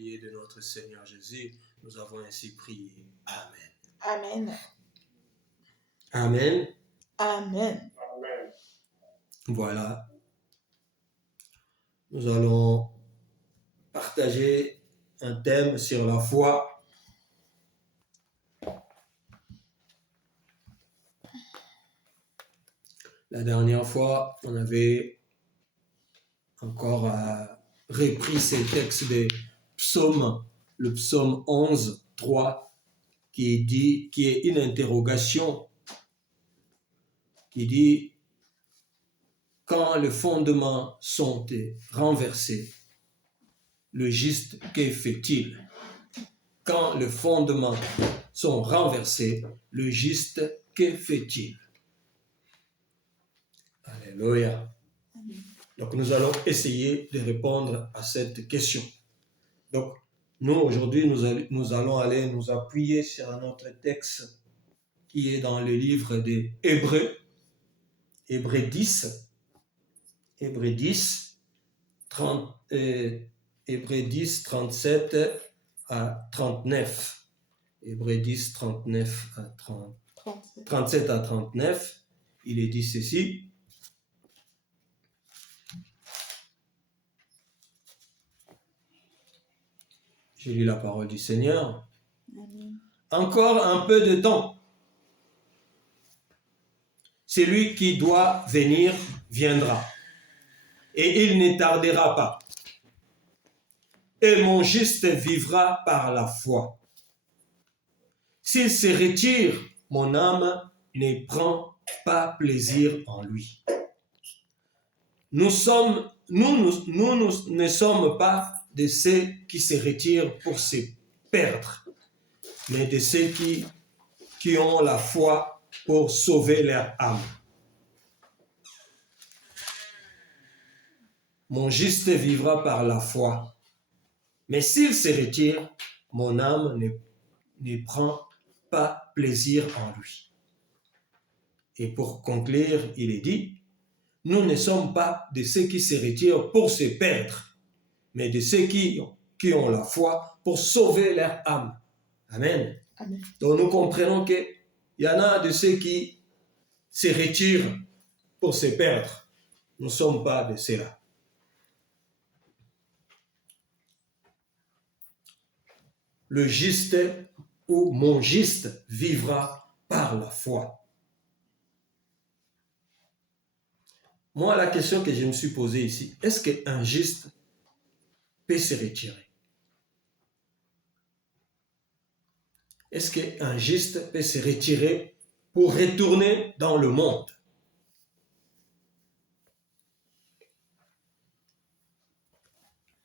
prier de notre Seigneur Jésus, nous avons ainsi prié. Amen. Amen. Amen. Amen. Voilà. Nous allons partager un thème sur la foi. La dernière fois, on avait encore repris ces textes des psaumes, le psaume 11, 3, qui est une interrogation, qui dit « Quand les fondements sont renversés, le juste, que fait-il » Quand les fondements sont renversés, le juste, que fait-il? Alléluia. Donc nous allons essayer de répondre à cette question. Donc nous aujourd'hui, nous allons aller nous appuyer sur un autre texte qui est dans le livre des Hébreux, Hébreux 10, Hébreux 10, 37 à 39. Hébreux 10, 39 à 30, 37 à 39, il est dit ceci. Je lis la parole du Seigneur. Amen. Encore un peu de temps. Celui qui doit venir viendra, et il ne tardera pas. Et mon juste vivra par la foi. S'il se retire, mon âme ne prend pas plaisir en lui. Nous ne sommes pas de ceux qui se retirent pour se perdre, mais de ceux qui ont la foi pour sauver leur âme. Mon juste vivra par la foi, mais s'il se retire, mon âme ne prend pas plaisir en lui. Et pour conclure, il est dit, nous ne sommes pas de ceux qui se retirent pour se perdre, mais de ceux qui ont la foi pour sauver leur âme. Amen. Amen. Donc nous comprenons qu'il y en a de ceux qui se retirent pour se perdre. Nous ne sommes pas de ceux-là. Le juste ou mon juste vivra par la foi. Moi, la question que je me suis posée ici, est-ce qu'un juste peut se retirer? Est-ce qu'un juste peut se retirer pour retourner dans le monde?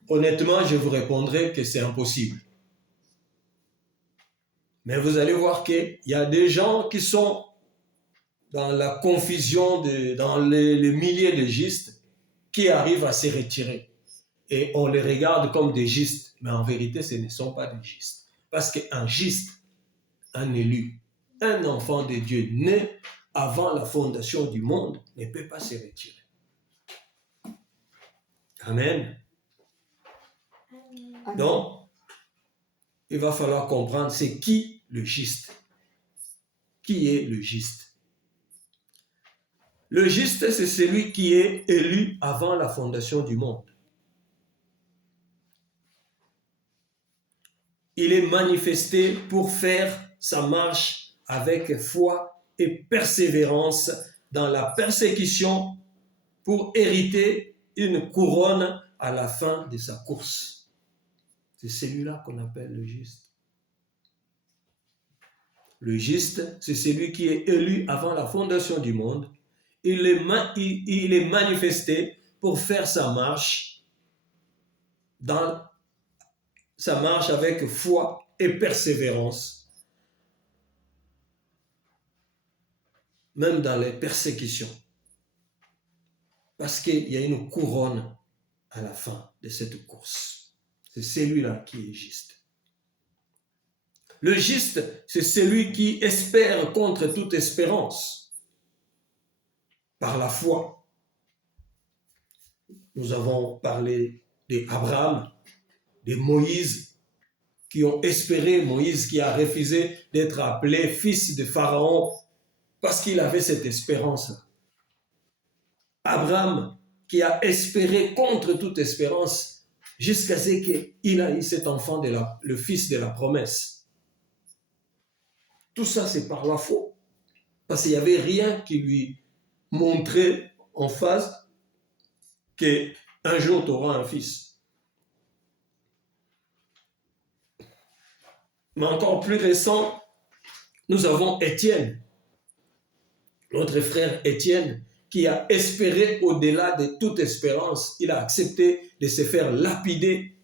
Honnêtement, je vous répondrai que c'est impossible. Mais vous allez voir qu'il y a des gens qui sont dans la confusion, dans les milliers de justes, qui arrivent à se retirer. Et on les regarde comme des justes, mais en vérité, ce ne sont pas des justes. Parce qu'un juste, un élu, un enfant de Dieu né avant la fondation du monde ne peut pas se retirer. Amen. Amen. Donc, il va falloir comprendre c'est qui le juste. Qui est le juste? Le juste, c'est celui qui est élu avant la fondation du monde. Il est manifesté pour faire sa marche avec foi et persévérance dans la persécution pour hériter une couronne à la fin de sa course. C'est celui-là qu'on appelle le juste. Le juste, c'est celui qui est élu avant la fondation du monde. Il est manifesté pour faire sa marche avec foi et persévérance, même dans les persécutions. Parce qu'il y a une couronne à la fin de cette course. C'est celui-là qui est juste. Le juste, c'est celui qui espère contre toute espérance, par la foi. Nous avons parlé d'Abraham, de Moïse qui ont espéré, Moïse qui a refusé d'être appelé fils de Pharaon parce qu'il avait cette espérance-là. Abraham qui a espéré contre toute espérance jusqu'à ce qu'il a eu cet enfant, le fils de la promesse. Tout ça, c'est par la foi. Parce qu'il n'y avait rien qui lui montrait en face qu'un jour tu auras un fils. Mais encore plus récent, nous avons Étienne, notre frère Étienne, qui a espéré au-delà de toute espérance. Il a accepté de se faire lapider.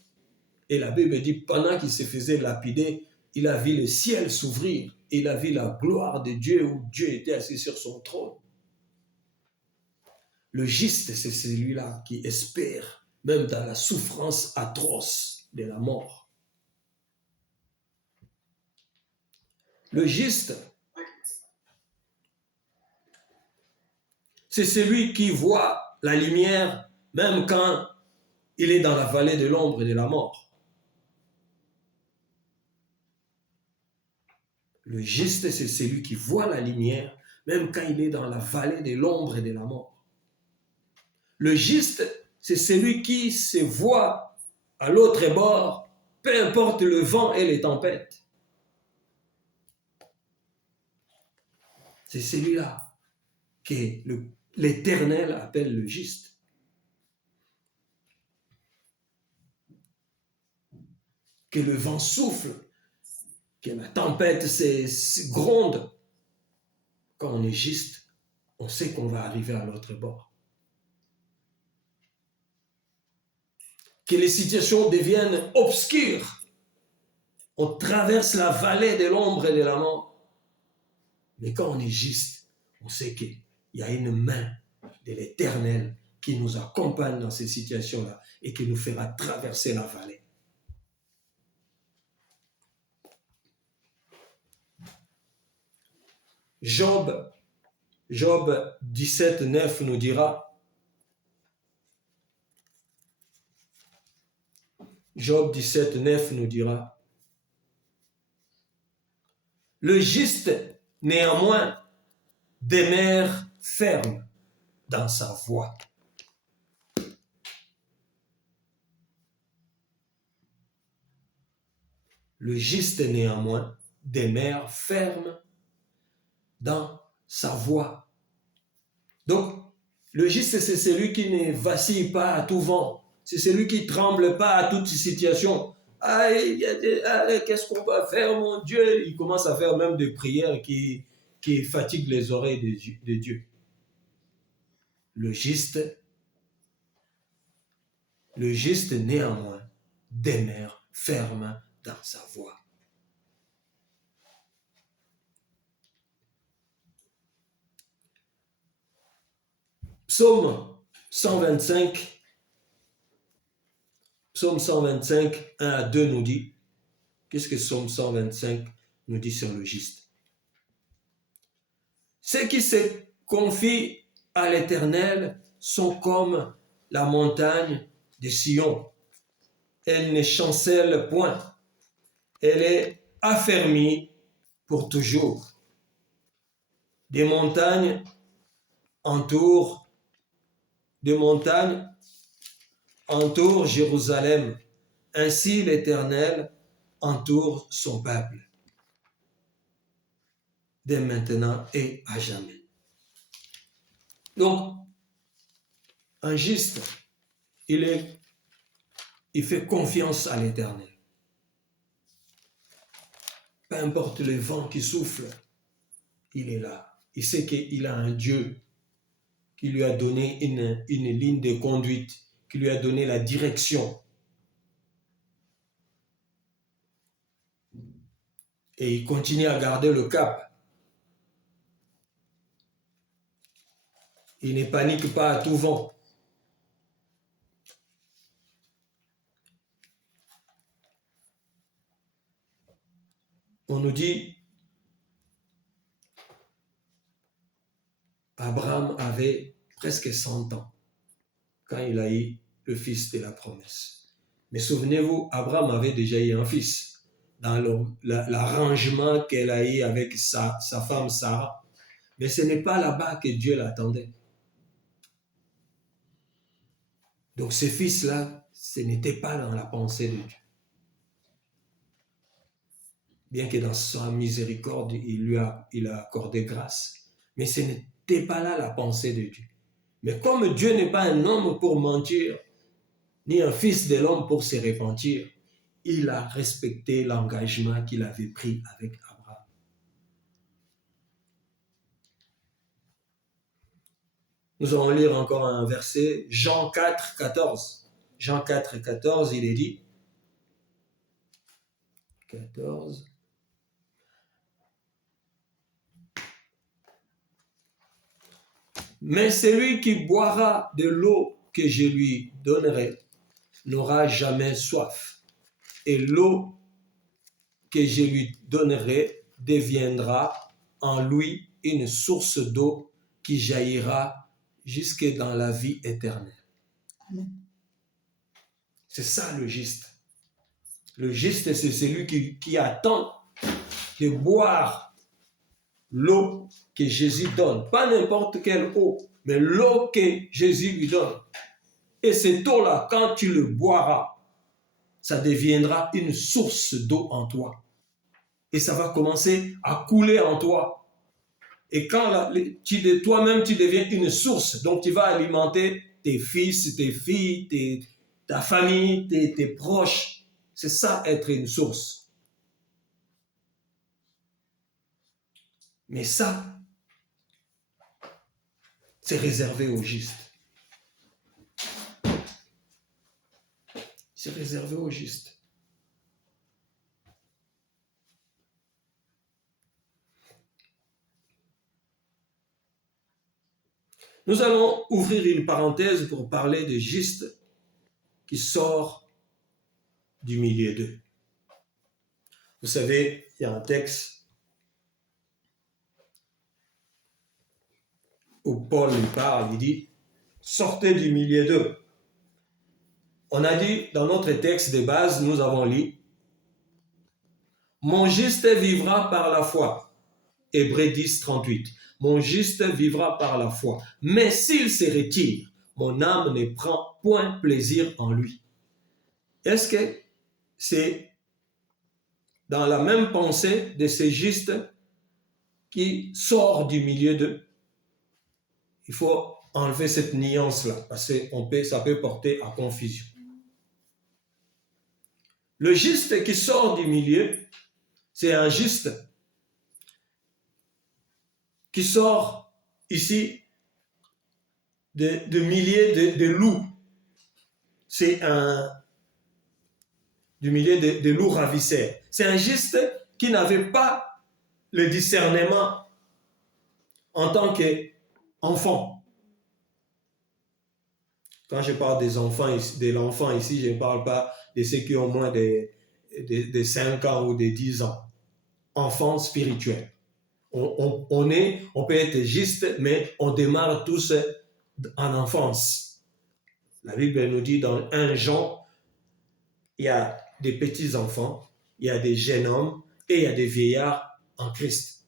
Et la Bible dit, pendant qu'il se faisait lapider, il a vu le ciel s'ouvrir. Il a vu la gloire de Dieu où Dieu était assis sur son trône. Le juste, c'est celui-là qui espère, même dans la souffrance atroce de la mort. Le juste, c'est celui qui voit la lumière, même quand il est dans la vallée de l'ombre et de la mort. Le juste, c'est celui qui voit la lumière, même quand il est dans la vallée de l'ombre et de la mort. Le juste, c'est celui qui se voit à l'autre bord, peu importe le vent et les tempêtes. C'est celui-là que l'Éternel appelle le juste. Que le vent souffle, que la tempête se gronde. Quand on est juste, on sait qu'on va arriver à l'autre bord. Que les situations deviennent obscures. On traverse la vallée de l'ombre et de la mort. Mais quand on est juste, on sait qu'il y a une main de l'Éternel qui nous accompagne dans ces situations-là et qui nous fera traverser la vallée. Job 17, 9 nous dira, Job 17, 9 nous dira, le juste, néanmoins, demeure ferme dans sa voie. Le juste, néanmoins, demeure ferme dans sa voie. Donc, le juste, c'est celui qui ne vacille pas à tout vent. C'est celui qui ne tremble pas à toute situation. Qu'est-ce qu'on va faire, mon Dieu? Il commence à faire même des prières qui fatiguent les oreilles de Dieu. Le juste, néanmoins, demeure ferme dans sa voie. Psaume 125, 1 à 2 nous dit, qu'est-ce que Psaume 125 nous dit sur le juste? Ceux qui se confient à l'Éternel sont comme la montagne de Sion. Elle ne chancelle point. Elle est affermie pour toujours. Des montagnes entourent Jérusalem. Ainsi l'Éternel entoure son peuple, dès maintenant et à jamais. Donc, un juste, il fait confiance à l'Éternel. Peu importe le vent qui souffle, il est là. Il sait qu'il a un Dieu qui lui a donné une ligne de conduite, qui lui a donné la direction. Et il continue à garder le cap. Il ne panique pas à tout vent. On nous dit, Abraham avait presque 100 ans quand il a eu le fils de la promesse. Mais souvenez-vous, Abraham avait déjà eu un fils dans l'arrangement qu'elle a eu avec sa femme Sarah. Mais ce n'est pas là-bas que Dieu l'attendait. Donc ce fils-là, ce n'était pas dans la pensée de Dieu. Bien que dans sa miséricorde, il a accordé grâce. Mais ce n'était pas là la pensée de Dieu. Mais comme Dieu n'est pas un homme pour mentir, ni un fils de l'homme pour se repentir, il a respecté l'engagement qu'il avait pris avec Abraham. Nous allons lire encore un verset, Jean 4, 14. Jean 4, 14, il est dit, 14. Mais celui qui boira de l'eau que je lui donnerai n'aura jamais soif. Et l'eau que je lui donnerai deviendra en lui une source d'eau qui jaillira jusque dans la vie éternelle. Amen. C'est ça le juste. Le juste, c'est celui qui attend de boire l'eau que Jésus donne. Pas n'importe quelle eau, mais l'eau que Jésus lui donne. Et cette eau-là, quand tu le boiras, ça deviendra une source d'eau en toi. Et ça va commencer à couler en toi. Et quand toi-même, tu deviens une source, donc tu vas alimenter tes fils, tes filles, ta famille, tes proches. C'est ça, être une source. Mais ça, c'est réservé aux justes. C'est réservé aux justes. Nous allons ouvrir une parenthèse pour parler de juste qui sort du milieu d'eux. Vous savez, il y a un texte où Paul lui parle, il dit « Sortez du milieu d'eux ». On a dit, dans notre texte de base, nous avons lu « Mon juste vivra par la foi ». Hébreux 10, 38. « Mon juste vivra par la foi. Mais s'il se retire, mon âme ne prend point plaisir en lui. » Est-ce que c'est dans la même pensée de ces justes qui sort du milieu d'eux? Il faut enlever cette nuance-là, parce que ça peut porter à confusion. Le juste qui sort du milieu, c'est un juste qui sort ici de milieu de loups. C'est du milieu de loups ravisseurs. C'est un juste qui n'avait pas le discernement en tant qu'enfant. Quand je parle des enfants, de l'enfant ici, je ne parle pas de ceux qui ont moins de 5 ans ou de 10 ans. Enfants spirituels. On peut être juste, mais on démarre tous en enfance. La Bible nous dit dans 1 Jean, il y a des petits-enfants, il y a des jeunes hommes et il y a des vieillards en Christ.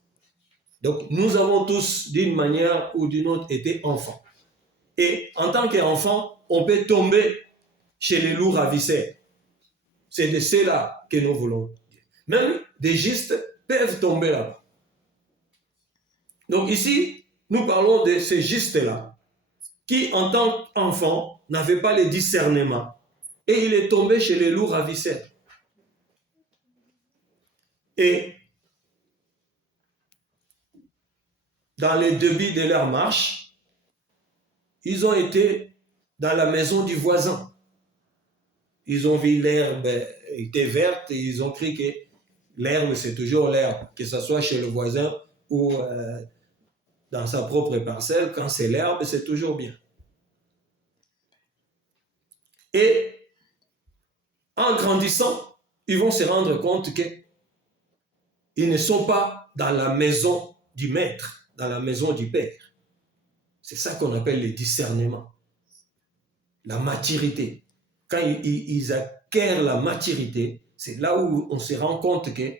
Donc, nous avons tous, d'une manière ou d'une autre, été enfants. Et en tant qu'enfant, on peut tomber chez les loups ravisseurs. C'est de ceux-là que nous voulons dire. Même des justes peuvent tomber là-bas. Donc ici, nous parlons de ces justes-là, qui en tant qu'enfant n'avaient pas le discernement. Et il est tombé chez les loups ravisseurs. Et dans les début de leur marche, ils ont été dans la maison du voisin. Ils ont vu l'herbe était verte et ils ont cru que l'herbe, c'est toujours l'herbe, que ce soit chez le voisin ou dans sa propre parcelle. Quand c'est l'herbe, c'est toujours bien. Et en grandissant, ils vont se rendre compte qu'ils ne sont pas dans la maison du maître, dans la maison du père. C'est ça qu'on appelle le discernement, la maturité. Quand ils acquiert la maturité, c'est là où on se rend compte que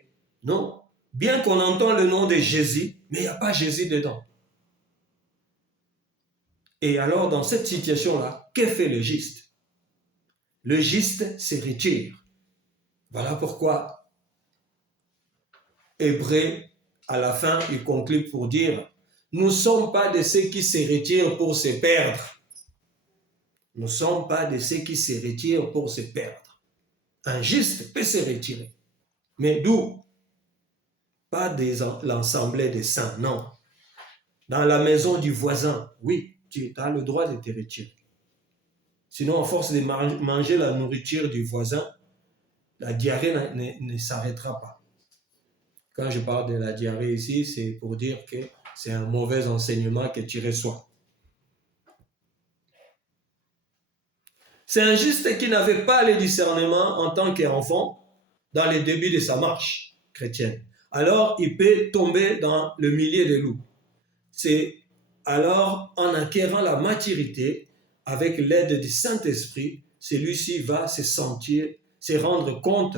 non, bien qu'on entend le nom de Jésus, mais il n'y a pas Jésus dedans. Et alors, dans cette situation-là, que fait le juste? Le juste se retire. Voilà pourquoi Hébreu, à la fin, il conclut pour dire, nous ne sommes pas de ceux qui se retirent pour se perdre. Nous ne sommes pas de ceux qui se retirent pour se perdre. Un juste peut se retirer. Mais d'où? Pas de l'assemblée des saints, non. Dans la maison du voisin, oui, tu as le droit de te retirer. Sinon, à force de manger la nourriture du voisin, la diarrhée ne s'arrêtera pas. Quand je parle de la diarrhée ici, c'est pour dire que c'est un mauvais enseignement que tu reçois. C'est un juste qui n'avait pas le discernement en tant qu'enfant dans les débuts de sa marche chrétienne. Alors, il peut tomber dans le milieu des loups. C'est alors en acquérant la maturité avec l'aide du Saint-Esprit, celui-ci va se rendre compte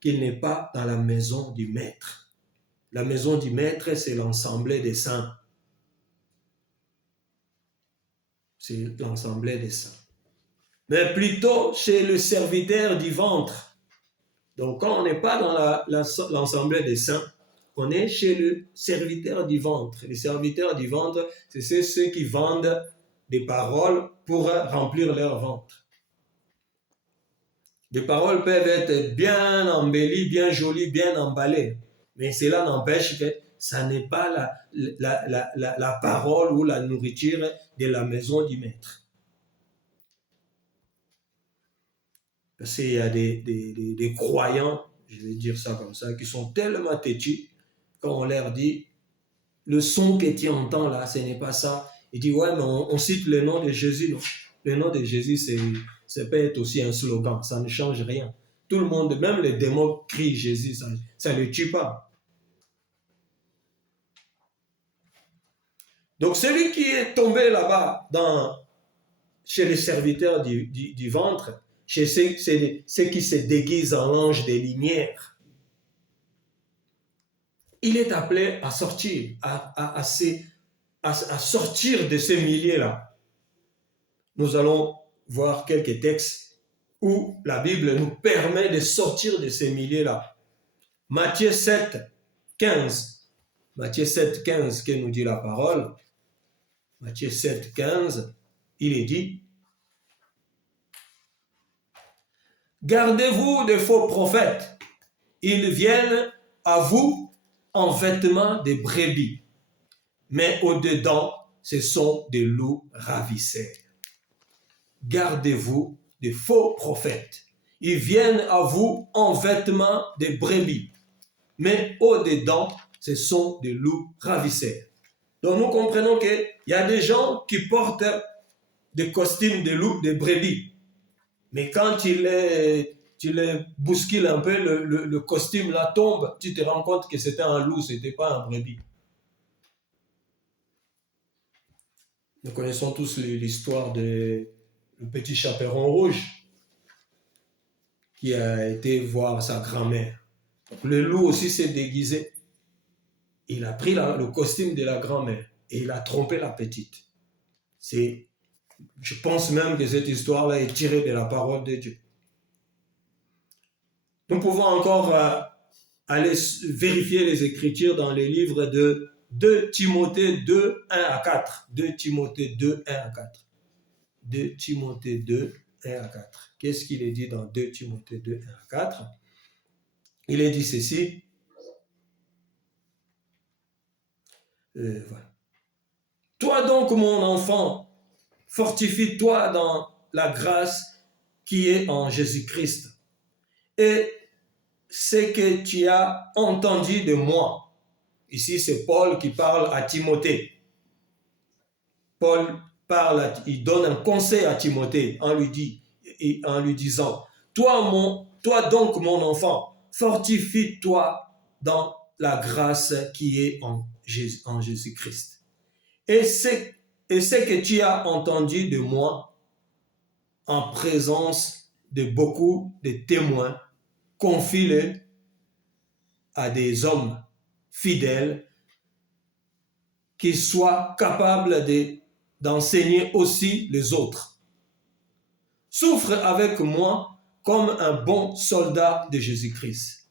qu'il n'est pas dans la maison du maître. La maison du maître, c'est l'assemblée des saints. C'est l'assemblée des saints. Mais plutôt chez le serviteur du ventre. Donc quand on n'est pas dans l'assemblée des saints, on est chez le serviteur du ventre. Les serviteurs du ventre, c'est ceux qui vendent des paroles pour remplir leur ventre. Les paroles peuvent être bien embellies, bien jolies, bien emballées. Mais cela n'empêche que ça n'est pas la parole ou la nourriture de la maison du maître. Parce qu'il y a des croyants, je vais dire ça comme ça, qui sont tellement têtus, quand on leur dit, le son que tu entends là, ce n'est pas ça. Il dit, ouais, mais on cite le nom de Jésus. Non. Le nom de Jésus, ça peut être aussi un slogan, ça ne change rien. Tout le monde, même les démons crient Jésus, ça ne le tue pas. Donc celui qui est tombé là-bas chez les serviteurs du ventre, chez ceux qui se déguisent en ange des lumières, il est appelé à sortir, à sortir de ces milieux-là. Nous allons voir quelques textes où la Bible nous permet de sortir de ces milieux-là. Matthieu 7, 15. Matthieu 7, 15, que nous dit la parole. Matthieu 7, 15, il est dit, gardez-vous de faux prophètes. Ils viennent à vous en vêtements de brebis, mais au-dedans, ce sont des loups ravisseurs. Gardez-vous des faux prophètes. Ils viennent à vous en vêtements de brebis, mais au-dedans, ce sont des loups ravisseurs. Donc nous comprenons qu'il y a des gens qui portent des costumes de loups, de brebis, mais quand tu les bouscules un peu, le costume là tombe, tu te rends compte que c'était un loup, ce n'était pas un brebis. Nous connaissons tous l'histoire du petit chaperon rouge qui a été voir sa grand-mère. Le loup aussi s'est déguisé. Il a pris le costume de la grand-mère et il a trompé la petite. Je pense même que cette histoire-là est tirée de la parole de Dieu. Nous pouvons encore aller vérifier les Écritures dans les livres de 2 Timothée 2, 1 à 4. 2 Timothée 2, 1 à 4. 2 Timothée 2, 1 à 4. Qu'est-ce qu'il est dit dans 2 Timothée 2, 1 à 4? Il est dit ceci. Voilà. Toi donc, mon enfant, fortifie-toi dans la grâce qui est en Jésus-Christ. Et ce que tu as entendu de moi. Ici, c'est Paul qui parle à Timothée. Paul il donne un conseil à Timothée en lui disant, toi donc, mon enfant, fortifie-toi dans la grâce qui est en Jésus-Christ. Et ce que tu as entendu de moi en présence de beaucoup de témoins, confie-le à des hommes fidèles qui soient capables d'enseigner aussi les autres. Souffre avec moi comme un bon soldat de Jésus-Christ.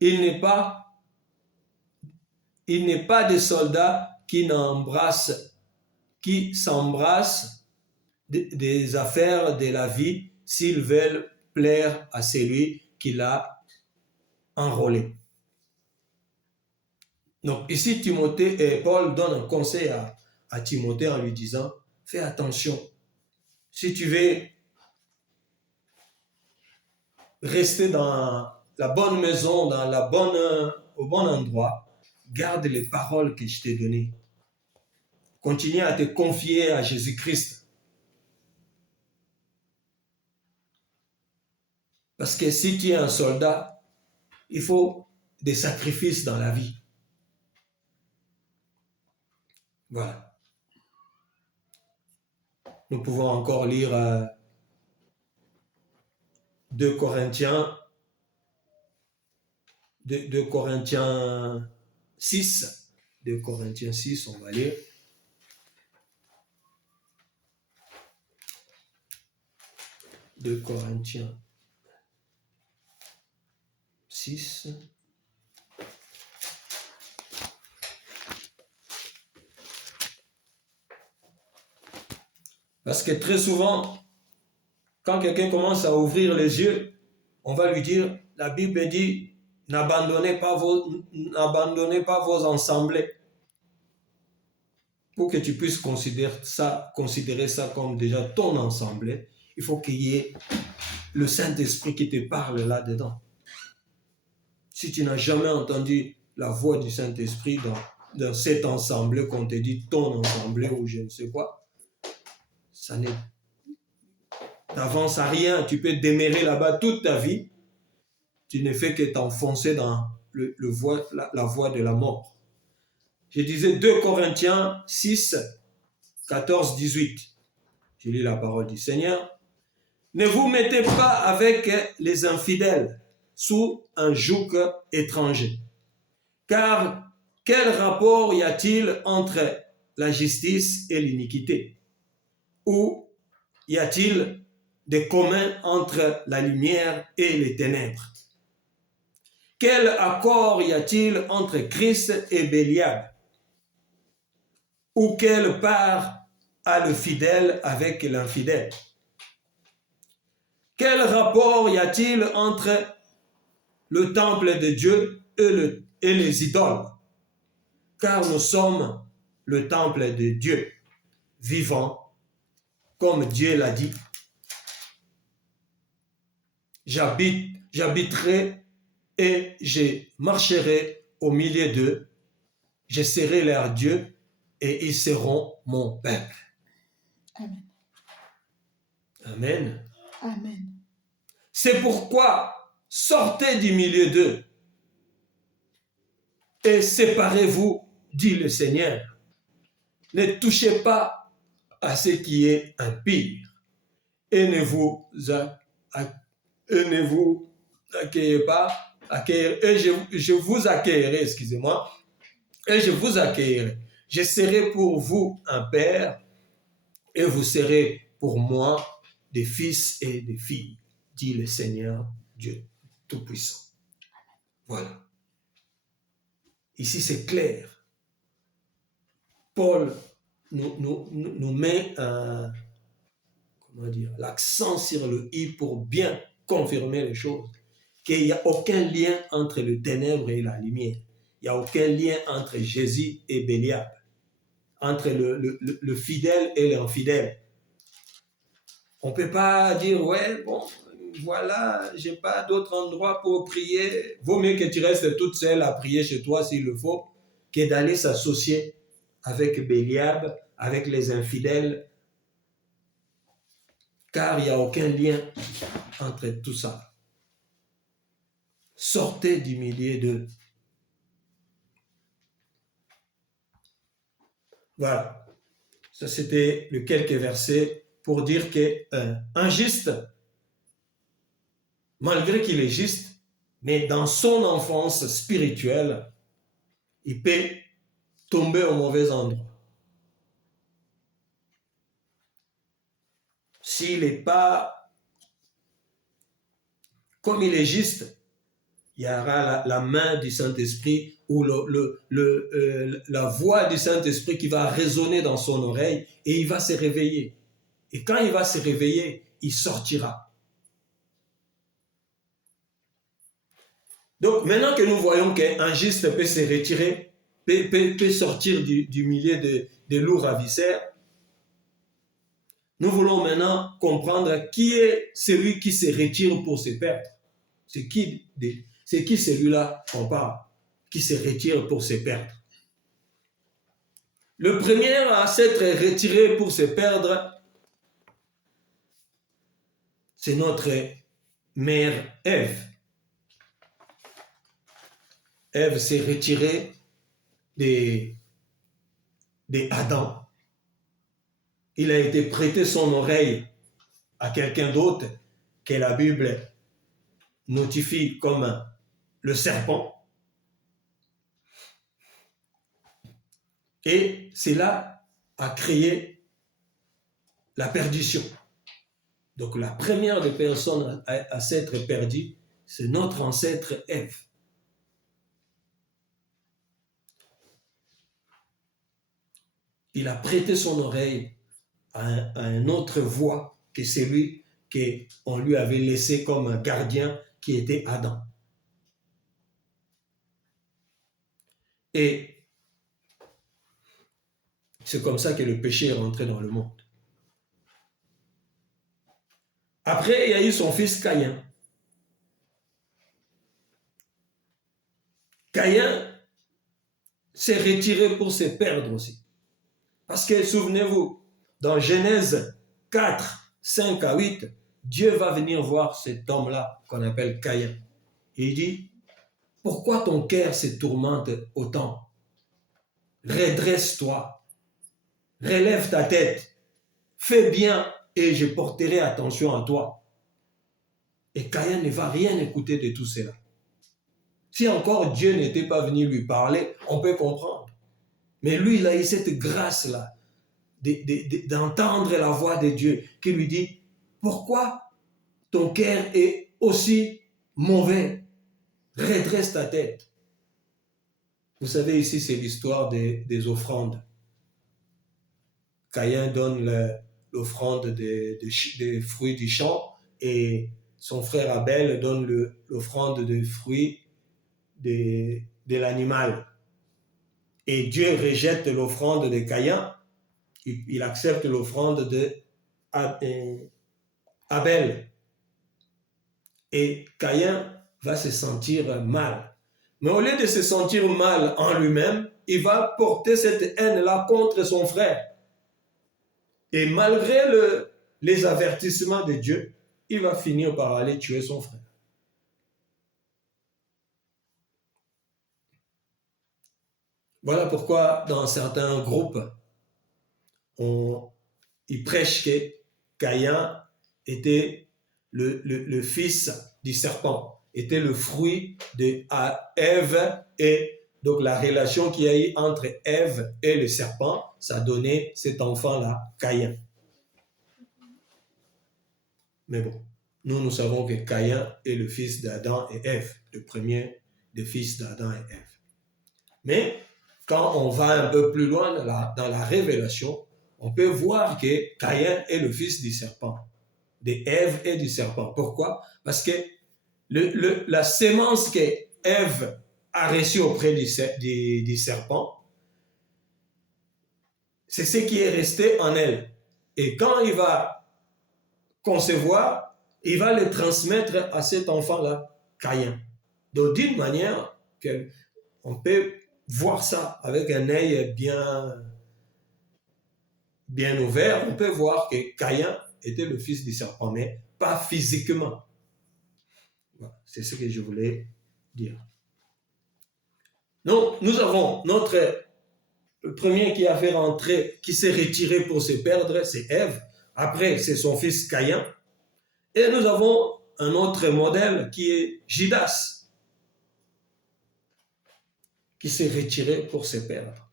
Il n'est pas des soldats qui s'embrassent des affaires de la vie s'ils veulent plaire à celui qui l'a enrôlé. Donc ici, Paul donne un conseil à Timothée en lui disant, fais attention, si tu veux rester dans la bonne maison, au bon endroit, garde les paroles que je t'ai données. Continue à te confier à Jésus-Christ. Parce que si tu es un soldat, il faut des sacrifices dans la vie. Voilà. Nous pouvons encore lire 2 Corinthiens 6. 2 Corinthiens 6, on va lire. De Corinthiens 6. Parce que très souvent, quand quelqu'un commence à ouvrir les yeux, on va lui dire, la Bible dit, n'abandonnez pas vos assemblées. Pour que tu puisses considérer ça comme déjà ton assemblée, il faut qu'il y ait le Saint-Esprit qui te parle là-dedans. Si tu n'as jamais entendu la voix du Saint-Esprit dans cette assemblée qu'on te dit ton assemblée ou je ne sais quoi, ça n'avance à rien. Tu peux demeurer là-bas toute ta vie. Tu ne fais que t'enfoncer dans la voie de la mort. Je disais 2 Corinthiens 6, 14, 18. Je lis la parole du Seigneur. Ne vous mettez pas avec les infidèles sous un joug étranger. Car quel rapport y a-t-il entre la justice et l'iniquité? Ou y a-t-il des communs entre la lumière et les ténèbres? Quel accord y a-t-il entre Christ et Bélial? Ou quelle part a le fidèle avec l'infidèle? Quel rapport y a-t-il entre le temple de Dieu et les idoles? Car nous sommes le temple de Dieu, vivant, comme Dieu l'a dit. J'habiterai et je marcherai au milieu d'eux. Je serai leur Dieu et ils seront mon peuple. Amen. Amen. Amen. C'est pourquoi sortez du milieu d'eux et séparez-vous, dit le Seigneur. Ne touchez pas à ce qui est impur et ne vous accueillez pas, et je vous accueillerai, excusez-moi, et je vous accueillerai. Je serai pour vous un père et vous serez pour moi des fils et des filles, dit le Seigneur Dieu Tout-Puissant. Voilà. Ici, c'est clair. Paul nous met l'accent sur le « i » pour bien confirmer les choses. Qu'il n'y a aucun lien entre le ténèbre et la lumière. Il n'y a aucun lien entre Jésus et Bélial. Entre le fidèle et l'infidèle. On ne peut pas dire, ouais, bon, voilà, je n'ai pas d'autre endroit pour prier. Vaut mieux que tu restes toute seule à prier chez toi s'il le faut, que d'aller s'associer avec Bélial, avec les infidèles, car il n'y a aucun lien entre tout ça. Sortez du milieu d'eux. Voilà. Ça, c'était les quelques versets pour dire qu'un juste malgré qu'il est juste, mais dans son enfance spirituelle, il peut tomber au mauvais endroit. S'il n'est pas comme il est juste, il y aura la main du Saint-Esprit ou la voix du Saint-Esprit qui va résonner dans son oreille et il va se réveiller. Et quand il va se réveiller, il sortira. Donc maintenant que nous voyons qu'un juste peut se retirer, peut sortir du milieu des loups ravisseurs, nous voulons maintenant comprendre qui est celui qui se retire pour se perdre. C'est qui celui-là qu'on parle, qui se retire pour se perdre. Le premier à s'être retiré pour se perdre, c'est notre mère Ève. Ève s'est retirée d'Adam. Il a été prêté son oreille à quelqu'un d'autre que la Bible notifie comme le serpent. Et cela a créé la perdition. Donc la première des personnes à s'être perdue, c'est notre ancêtre Ève. Il a prêté son oreille à une autre voix que celui qu'on lui avait laissé comme un gardien qui était Adam. Et c'est comme ça que le péché est rentré dans le monde. Après, il y a eu son fils Caïn. Caïn s'est retiré pour se perdre aussi. Parce que, souvenez-vous, dans Genèse 4, 5 à 8, Dieu va venir voir cet homme-là qu'on appelle Caïn. Et il dit, pourquoi ton cœur se tourmente autant? Redresse-toi, relève ta tête, fais bien et je porterai attention à toi. Et Caïn ne va rien écouter de tout cela. Si encore Dieu n'était pas venu lui parler, on peut comprendre. Mais lui, il a eu cette grâce-là d'entendre la voix de Dieu qui lui dit, pourquoi ton cœur est aussi mauvais? Redresse ta tête. Vous savez, ici, c'est l'histoire des offrandes. Caïn donne l'offrande des fruits du champ et son frère Abel donne l'offrande des fruits de l'animal. Et Dieu rejette l'offrande de Caïn, il accepte l'offrande d'Abel. Et Caïn va se sentir mal. Mais au lieu de se sentir mal en lui-même, il va porter cette haine-là contre son frère. Et malgré les avertissements de Dieu, il va finir par aller tuer son frère. Voilà pourquoi dans certains groupes, ils prêchent que Caïn était le fils du serpent, était le fruit de Ève, et donc la relation qu'il y a eu entre Ève et le serpent, ça donnait cet enfant-là, Caïn. Mais bon, nous savons que Caïn est le fils d'Adam et Ève, le premier des fils d'Adam et Ève. Mais quand on va un peu plus loin dans la révélation, on peut voir que Caïn est le fils du serpent, d'Ève et du serpent. Pourquoi? Parce que la sémence que Ève a reçue auprès du serpent, c'est ce qui est resté en elle. Et quand il va concevoir, il va le transmettre à cet enfant-là, Caïn. Donc d'une manière qu'on peut voir ça avec un œil bien ouvert, on peut voir que Caïn était le fils du serpent, mais pas physiquement. Voilà, c'est ce que je voulais dire. Donc, nous avons le premier qui a fait rentrer, qui s'est retiré pour se perdre, c'est Ève. Après, c'est son fils Caïn. Et nous avons un autre modèle qui est Judas, qui s'est retiré pour se perdre.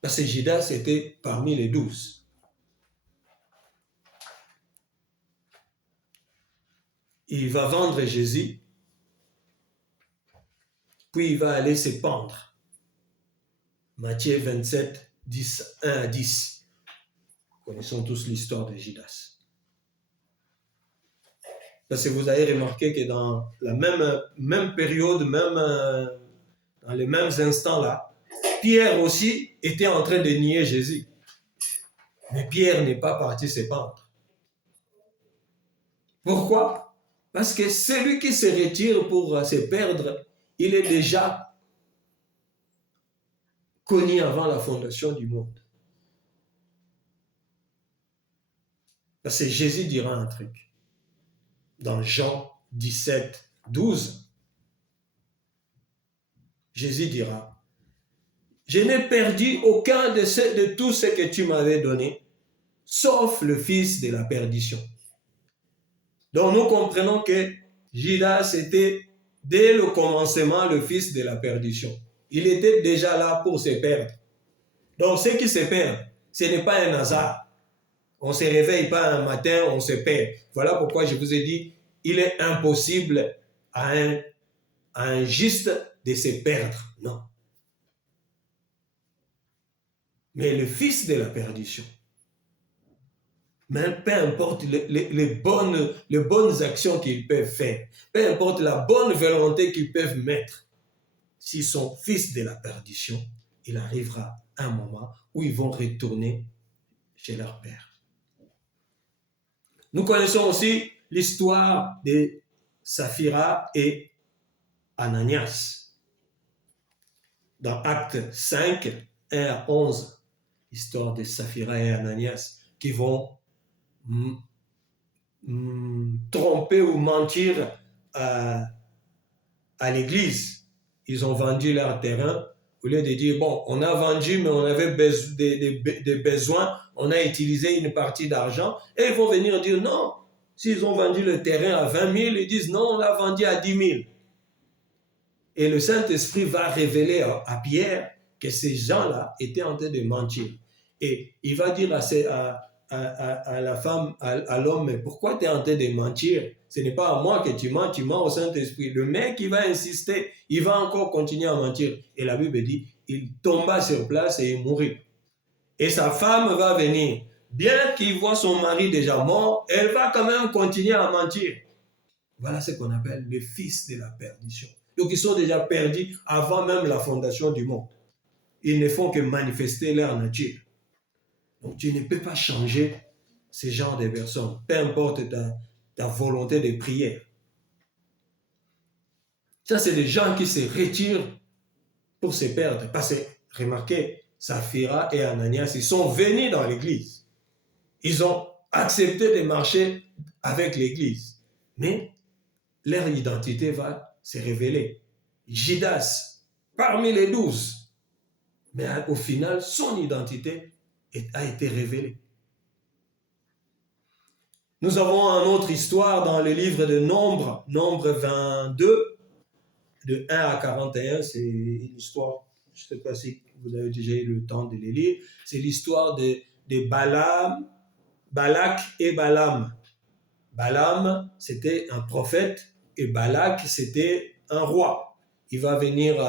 Parce que Judas était parmi les 12. Il va vendre Jésus, puis il va aller se pendre. Matthieu 27, 1 à 10. Nous connaissons tous l'histoire de Judas. Parce que vous avez remarqué que dans la même période, dans les mêmes instants-là, Pierre aussi était en train de nier Jésus. Mais Pierre n'est pas parti se pendre. Pourquoi? Parce que celui qui se retire pour se perdre, il est déjà connu avant la fondation du monde. Parce que Jésus dira un truc. Dans Jean 17, 12, Jésus dira, « Je n'ai perdu aucun de tout ce que tu m'avais donné, sauf le fils de la perdition. » Donc nous comprenons que Judas était dès le commencement le fils de la perdition. Il était déjà là pour se perdre. Donc ceux qui se perdent, ce n'est pas un hasard. On ne se réveille pas un matin, on se perd. Voilà pourquoi je vous ai dit, il est impossible à un juste de se perdre. Non. Mais le fils de la perdition, mais peu importe les bonnes actions qu'ils peuvent faire, peu importe la bonne volonté qu'ils peuvent mettre, s'ils sont fils de la perdition, il arrivera un moment où ils vont retourner chez leur père. Nous connaissons aussi l'histoire de Saphira et Ananias. Dans Actes 5, 1 à 11, l'histoire de Saphira et Ananias qui vont tromper ou mentir à l'église. Ils ont vendu leur terrain au lieu de dire, bon, on a vendu, mais on avait des besoins, on a utilisé une partie d'argent, et ils vont venir dire, non, s'ils ont vendu le terrain à 20 000, ils disent, non, on l'a vendu à 10 000. Et le Saint-Esprit va révéler à Pierre que ces gens-là étaient en train de mentir. Et il va dire à la femme, à l'homme, mais pourquoi tu es en train de mentir? Ce n'est pas à moi que tu mens au Saint-Esprit. Le mec, il va insister, il va encore continuer à mentir. Et la Bible dit, il tomba sur place et il mourut. Et sa femme va venir. Bien qu'il voit son mari déjà mort, elle va quand même continuer à mentir. Voilà ce qu'on appelle les fils de la perdition. Donc ils sont déjà perdus avant même la fondation du monde. Ils ne font que manifester leur nature. Donc tu ne peux pas changer ce genre de personnes, peu importe ta volonté de prière. Ça, c'est des gens qui se retirent pour se perdre. Parce que, remarquez, Saphira et Ananias, ils sont venus dans l'église. Ils ont accepté de marcher avec l'église. Mais leur identité va se révéler. Judas, parmi les 12. Mais au final, son identité a été révélée. Nous avons une autre histoire dans le livre de Nombre, Nombre 22, de 1 à 41. C'est une histoire, je ne sais pas si vous avez déjà eu le temps de les lire. C'est l'histoire de Balak et Balaam. Balaam, c'était un prophète et Balak, c'était un roi. Il va venir,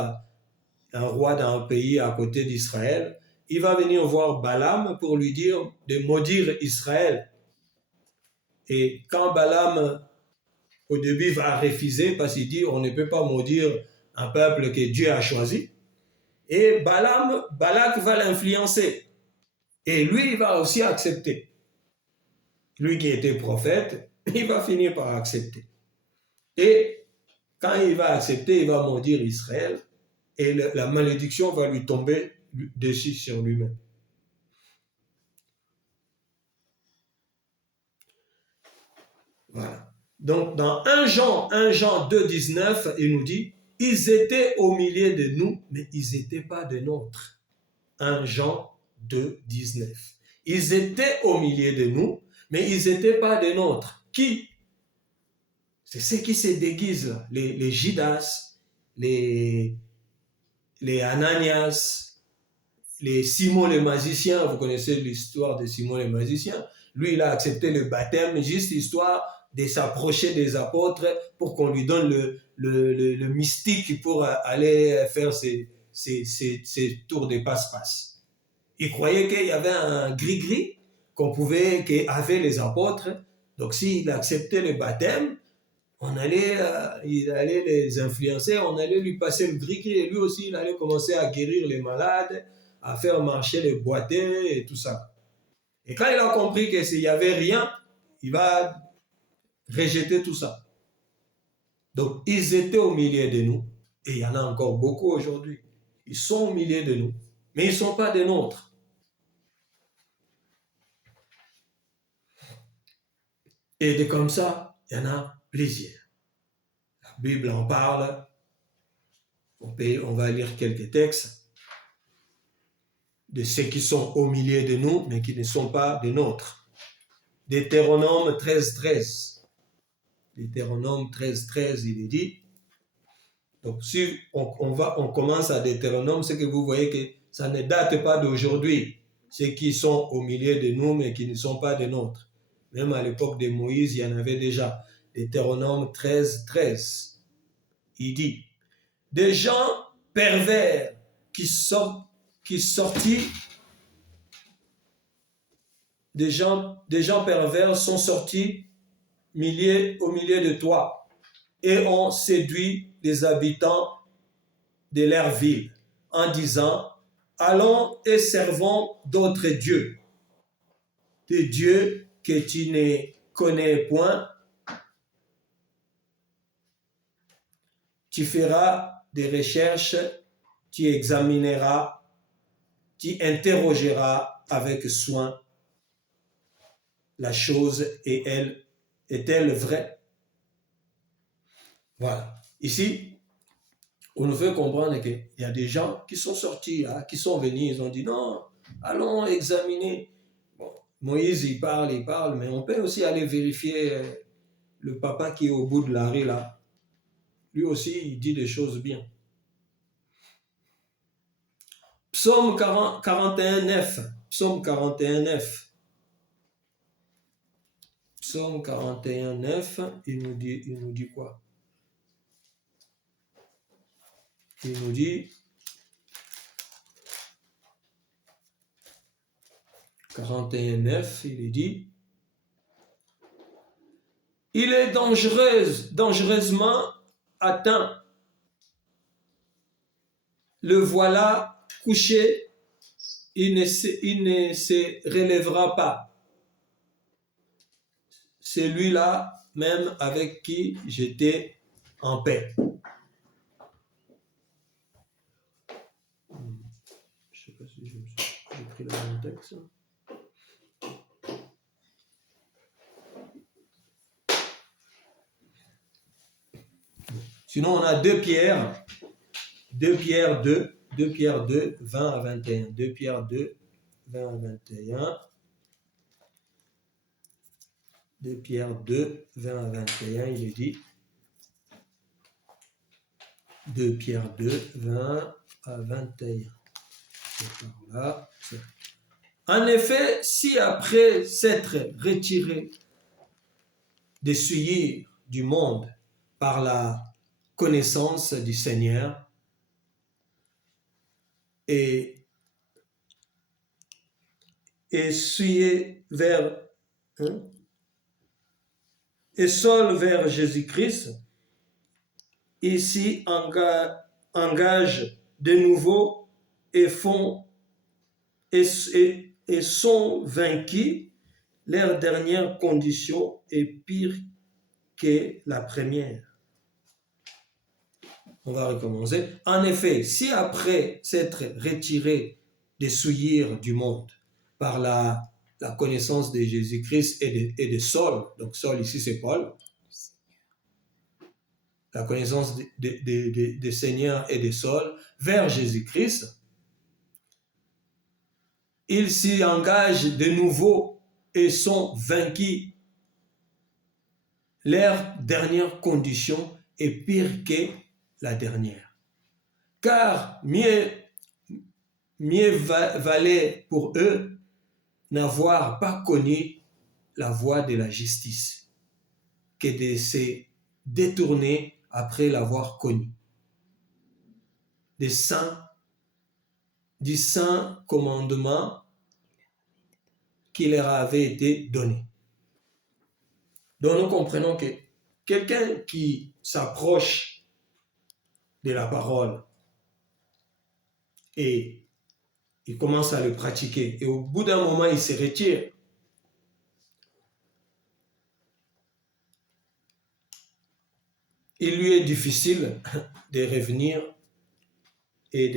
un roi d'un pays à côté d'Israël. Il va venir voir Balaam pour lui dire de maudire Israël. Et quand Balaam, au début, va refuser parce qu'il dit on ne peut pas maudire un peuple que Dieu a choisi. Et Balak va l'influencer. Et lui, il va aussi accepter. Lui qui était prophète, il va finir par accepter. Et quand il va accepter, il va maudire Israël. Et la malédiction va lui tomber dessus sur lui-même. Voilà. Donc, dans 1 Jean 2, 19, il nous dit, ils étaient au milieu de nous, mais ils n'étaient pas des nôtres. 1 Jean 2, 19. Ils étaient au milieu de nous, mais ils n'étaient pas des nôtres. Qui? C'est ceux qui se déguisent, les Judas, les Ananias, les Simon le magicien. Vous connaissez l'histoire de Simon le magicien. Lui, il a accepté le baptême juste histoire de s'approcher des apôtres pour qu'on lui donne le mystique pour aller faire ses tours de passe-passe. Il croyait qu'il y avait un gris-gris qu'avaient les apôtres. Donc, s'il acceptait le baptême, il allait les influencer, on allait lui passer le gris-gris et lui aussi, il allait commencer à guérir les malades, à faire marcher les boiteux et tout ça. Et quand il a compris qu'il n'y avait rien, il va rejeter tout ça. Donc, ils étaient au milieu de nous, et il y en a encore beaucoup aujourd'hui. Ils sont au milieu de nous, mais ils ne sont pas des nôtres. Et de comme ça, il y en a plusieurs. La Bible en parle. On va lire quelques textes de ceux qui sont au milieu de nous, mais qui ne sont pas des nôtres. Deutéronome 13:13. Deutéronome 13:13, il est dit. Donc, si on commence à Deutéronome, c'est que vous voyez que ça ne date pas d'aujourd'hui. Ceux qui sont au milieu de nous, mais qui ne sont pas des nôtres. Même à l'époque de Moïse, il y en avait déjà. Deutéronome 13:13. Il dit, des gens pervers qui sortis, des gens pervers sont sortis au milieu de toi et ont séduit les habitants de leur ville en disant, allons et servons d'autres dieux, des dieux que tu ne connais point. Tu feras des recherches, tu examineras, tu interrogeras avec soin la chose et est-elle vraie? Voilà. Ici, on nous fait comprendre qu'il y a des gens qui sont sortis, là, qui sont venus, ils ont dit non, allons examiner. Bon, Moïse, il parle, mais on peut aussi aller vérifier le papa qui est au bout de la rue là. Lui aussi, il dit des choses bien. Psaume 41:9. Psaume 41:9. Psaume 41:9, il nous dit quoi? Il nous dit 41:9, il est dit, il est dangereusement atteint. Le voilà couché, il ne se relèvera pas. C'est lui-là même avec qui j'étais en paix. Je ne sais pas si j'ai pris le bon texte. Sinon, on a 2 Pierre 2, 20 à 21. 2 Pierre 2, 20 à 21. 2 Pierre 2, 20 à 21, il est dit. 2 Pierre 2, 20 à 21. Là. En effet, si après s'être retiré des souillures du monde par la connaissance du Seigneur et essuyé vers et seul vers Jésus-Christ, ici engage de nouveau et sont vaincus, leur dernière condition est pire que la première. On va recommencer. En effet, si après s'être retiré des souillures du monde par la connaissance de Jésus-Christ et de Saul, donc Saul ici c'est Paul, la connaissance des Seigneur et de Saul vers Jésus-Christ, ils s'y engagent de nouveau et sont vaincus. leur dernière condition est pire que la dernière. Car mieux valait pour eux n'avoir pas connu la voie de la justice que de se détourner après l'avoir connue. Du saint commandement qui leur avait été donné. Donc nous comprenons que quelqu'un qui s'approche de la parole et il commence à le pratiquer et au bout d'un moment il se retire, il lui est difficile de revenir et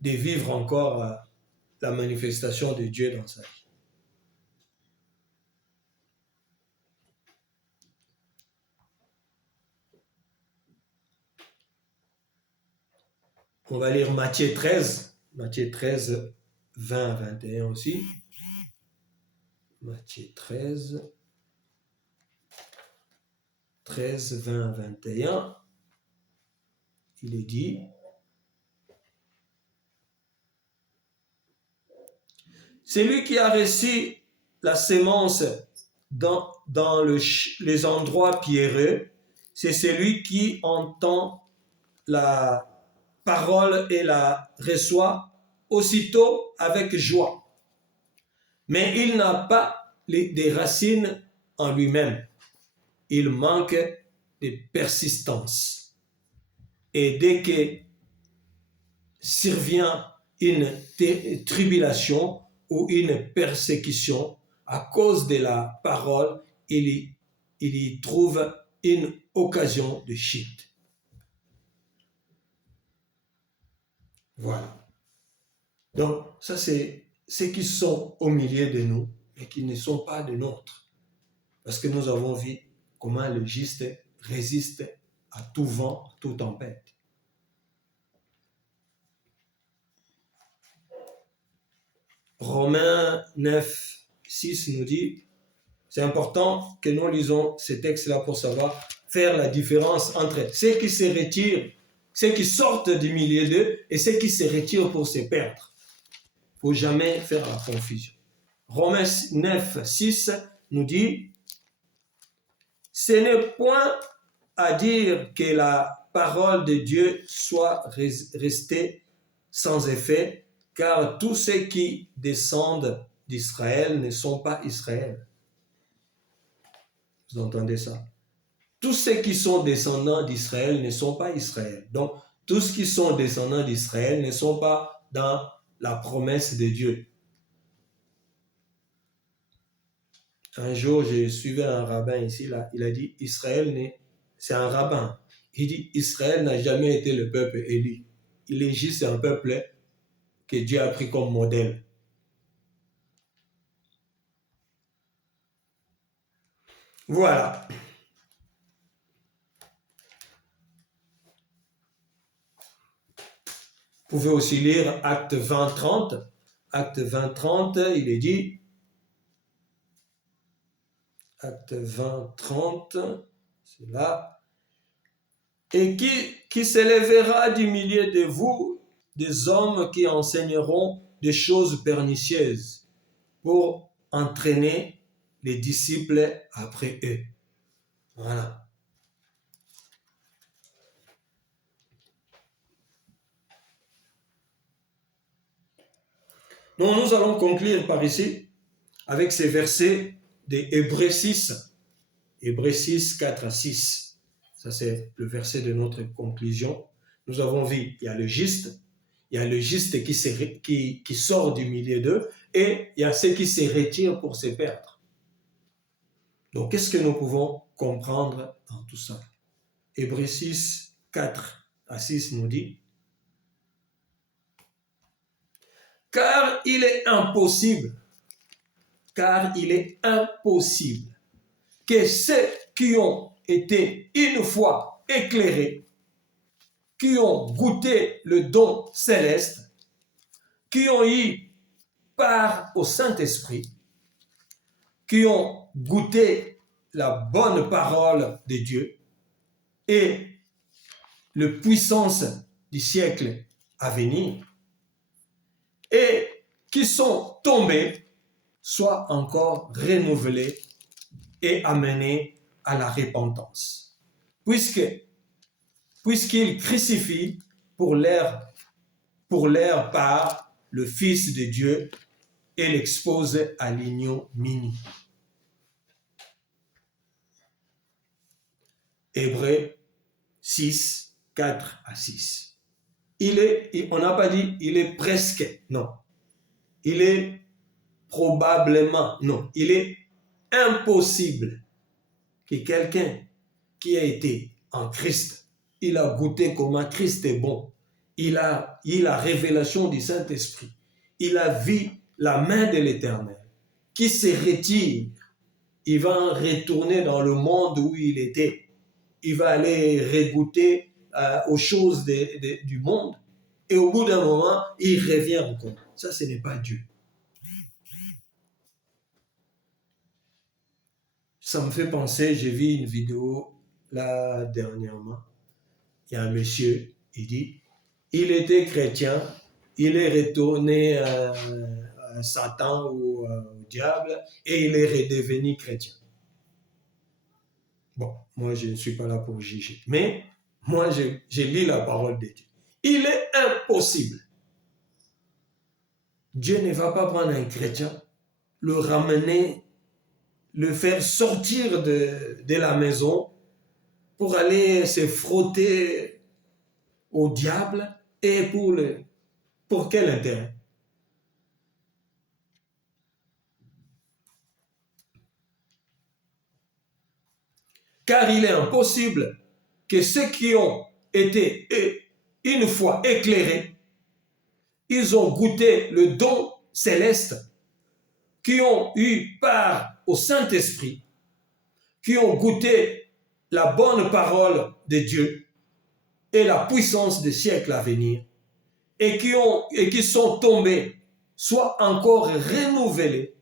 de vivre encore la manifestation de Dieu dans sa vie. On va lire Matthieu 13, 20 à 21 aussi. Matthieu 13, 20 à 21. Il est dit: celui qui a reçu la sémence dans les endroits pierreux, c'est celui qui entend la parole et la reçoit aussitôt avec joie. Mais il n'a pas des racines en lui-même. Il manque de persistance. Et dès que survient une tribulation ou une persécution à cause de la parole, il y trouve une occasion de chute. Voilà. Donc, ça c'est ceux qui sont au milieu de nous, mais qui ne sont pas de nôtres. Parce que nous avons vu comment le juste résiste à tout vent, à toute tempête. Romains 9, 6 nous dit, c'est important que nous lisons ces textes-là pour savoir faire la différence entre ceux qui se retirent, ceux qui sortent du milieu d'eux et ceux qui se retirent pour se perdre. Il ne faut jamais faire la confusion. Romains 9, 6 nous dit, ce n'est point à dire que la parole de Dieu soit restée sans effet, car tous ceux qui descendent d'Israël ne sont pas Israël. Vous entendez ça? Tous ceux qui sont descendants d'Israël ne sont pas Israël. Donc, tous ceux qui sont descendants d'Israël ne sont pas dans la promesse de Dieu. Un jour, j'ai suivi un rabbin ici, là, il a dit, Israël, c'est un rabbin. Il dit, Israël n'a jamais été le peuple élu. Il est juste un peuple que Dieu a pris comme modèle. Voilà. Vous pouvez aussi lire Acte 20, 30. Acte 20, 30, il est dit, Acte 20, 30, c'est là, et qui s'élèvera du milieu de vous des hommes qui enseigneront des choses pernicieuses pour entraîner les disciples après eux. Voilà. Donc nous allons conclure par ici avec ces versets de Hébreux 6. Hébreux 6, 4 à 6. Ça c'est le verset de notre conclusion. Nous avons vu, il y a le juste qui sort du milieu d'eux, et il y a ceux qui se retirent pour se perdre. Donc, qu'est-ce que nous pouvons comprendre dans tout ça? Hébreux 6, 4 à 6 nous dit, car il est impossible que ceux qui ont été une fois éclairés, qui ont goûté le don céleste, qui ont eu part au Saint-Esprit, qui ont goûté la bonne parole de Dieu et la puissance du siècle à venir, et qui sont tombés, soient encore renouvelés et amenés à la repentance. Puisqu'ils crucifient pour leur part le Fils de Dieu et l'exposent à l'ignominie. Hébreux 6, 4 à 6. On n'a pas dit il est presque, non. Il est probablement, non. Il est impossible que quelqu'un qui a été en Christ, il a goûté comment Christ est bon, il a la révélation du Saint-Esprit, il a vu la main de l'Éternel, qui se retire, il va retourner dans le monde où il était, il va aller regoûter aux choses du monde, et au bout d'un moment, il revient encore. Ça, ce n'est pas Dieu. Ça me fait penser, j'ai vu une vidéo là dernièrement, il y a un monsieur, il dit, il était chrétien, il est retourné à Satan ou au diable et il est redevenu chrétien. Bon, moi je ne suis pas là pour juger, mais moi je lis la parole de Dieu. Il est impossible. Dieu ne va pas prendre un chrétien, le ramener, le faire sortir de la maison pour aller se frotter au diable et pour quel intérêt? Car il est impossible que ceux qui ont été une fois éclairés, ils ont goûté le don céleste, qui ont eu part au Saint-Esprit, qui ont goûté la bonne parole de Dieu et la puissance des siècles à venir, et qui sont tombés, soit encore renouvelés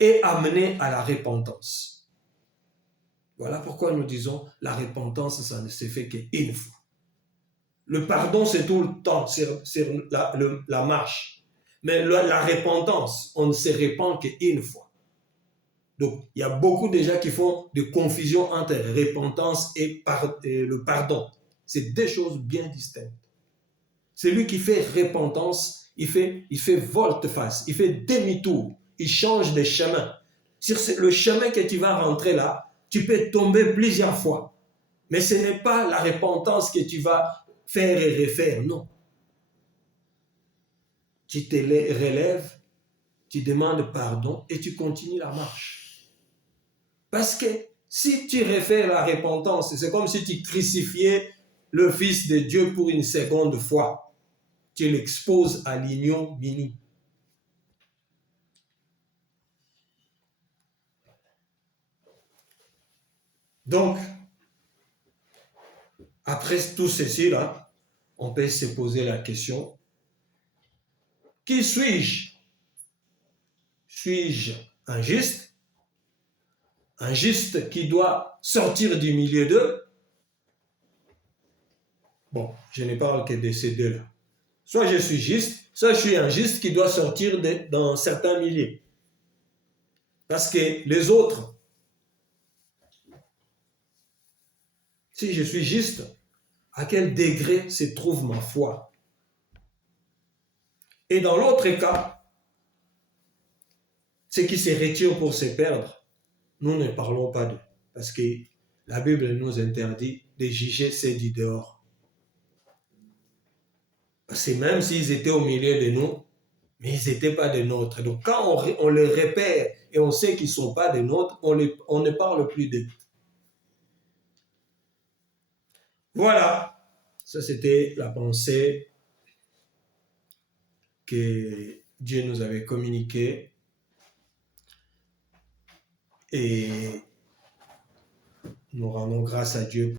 et amenés à la repentance. Voilà pourquoi nous disons la repentance, ça ne se fait qu'une fois. Le pardon, c'est tout le temps, c'est la marche. Mais la repentance, on ne se repent qu'une fois. Donc, il y a beaucoup de gens qui font des confusions entre repentance et le pardon. C'est deux choses bien distinctes. Celui qui fait repentance, il fait volte-face, il fait demi-tour, il change de chemin. Sur le chemin que tu vas rentrer là, tu peux tomber plusieurs fois. Mais ce n'est pas la repentance que tu vas faire et refaire, non. Tu te relèves, tu demandes pardon et tu continues la marche. Parce que si tu refais la repentance, c'est comme si tu crucifiais le Fils de Dieu pour une seconde fois. Tu l'exposes à l'ignominie. Donc, après tout ceci là, on peut se poser la question, qui suis-je? Suis-je un juste? Un juste qui doit sortir du milieu d'eux? Bon, je ne parle que de ces deux-là. Soit je suis juste, soit je suis un juste qui doit sortir dans certains milieux. Parce que les autres, si je suis juste, à quel degré se trouve ma foi? Et dans l'autre cas, ceux qui se retirent pour se perdre, nous ne parlons pas d'eux. Parce que la Bible nous interdit de juger ceux du dehors. Parce que même s'ils étaient au milieu de nous, mais ils n'étaient pas des nôtres. Donc quand on les repère et on sait qu'ils ne sont pas des nôtres, on ne parle plus d'eux. Voilà, ça c'était la pensée que Dieu nous avait communiquée. Et nous rendons grâce à Dieu